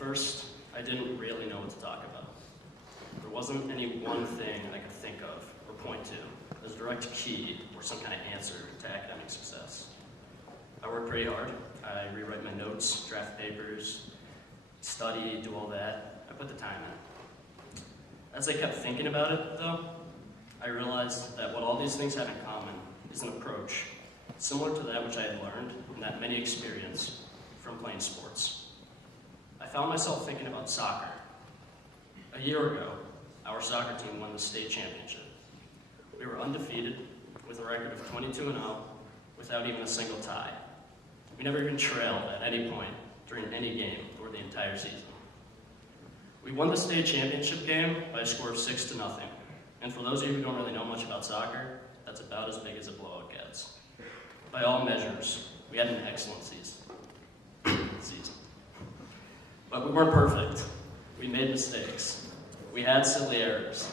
first, I didn't really know what to talk about. There wasn't any one thing I could think of or point to as a direct key or some kind of answer to academic success. I work pretty hard. I rewrite my notes, draft papers, study, do all that. I put the time in. As I kept thinking about it, though, I realized that what all these things have in common is an approach similar to that which I had learned and that many experience from playing sports. I found myself thinking about soccer. A year ago, our soccer team won the state championship. We were undefeated with a record of 22-0 without even a single tie. We never even trailed at any point during any game or the entire season. We won the state championship game by a score of 6-0. And for those of you who don't really know much about soccer, that's about as big as a blowout gets. By all measures, we had an excellent season. But we weren't perfect. We made mistakes. We had silly errors.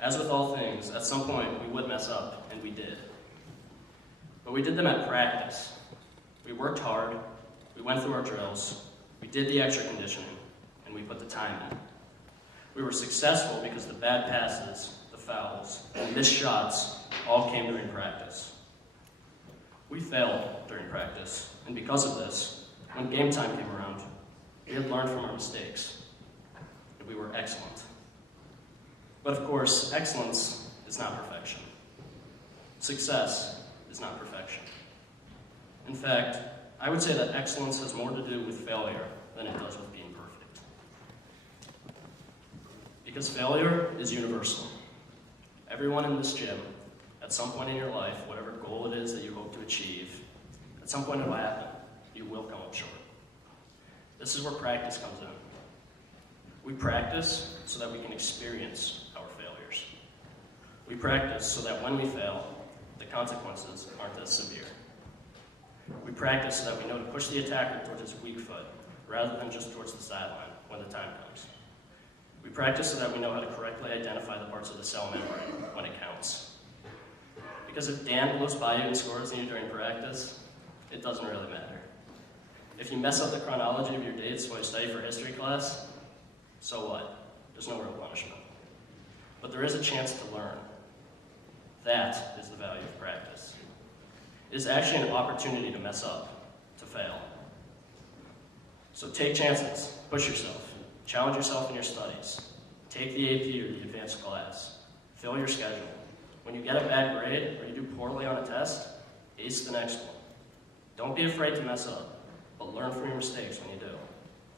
As with all things, at some point we would mess up, and we did. But we did them at practice. We worked hard, we went through our drills, we did the extra conditioning, and we put the time in. We were successful because the bad passes, the fouls, and missed shots all came during practice. We failed during practice, and because of this, when game time came around, we had learned from our mistakes, and we were excellent. But of course, excellence is not perfection. Success is not perfection. In fact, I would say that excellence has more to do with failure than it does with being perfect. Because failure is universal. Everyone in this gym, at some point in your life, whatever goal it is that you hope to achieve, at some point it will happen. You will come up short. This is where practice comes in. We practice so that we can experience our failures. We practice so that when we fail, the consequences aren't as severe. We practice so that we know to push the attacker towards his weak foot rather than just towards the sideline when the time comes. We practice so that we know how to correctly identify the parts of the cell membrane when it counts. Because if Dan blows by you and scores on you during practice, it doesn't really matter. If you mess up the chronology of your dates while you study for history class, so what? There's no real punishment. But there is a chance to learn. That is the value of practice. It is actually an opportunity to mess up, to fail. So take chances, push yourself, challenge yourself in your studies, take the AP or the advanced class, fill your schedule. When you get a bad grade or you do poorly on a test, ace the next one. Don't be afraid to mess up, but learn from your mistakes when you do.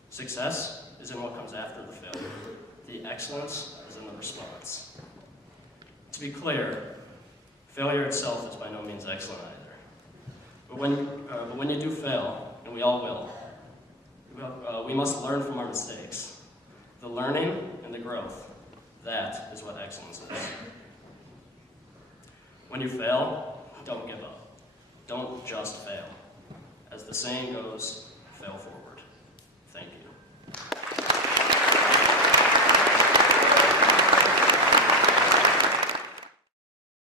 Success is in what comes after the failure. The excellence is in the response. To be clear, failure itself is by no means excellent either. But when you do fail, and we all will, we must learn from our mistakes. The learning and the growth, that is what excellence is. When you fail, don't give up. Don't just fail. As the saying goes, fail forward.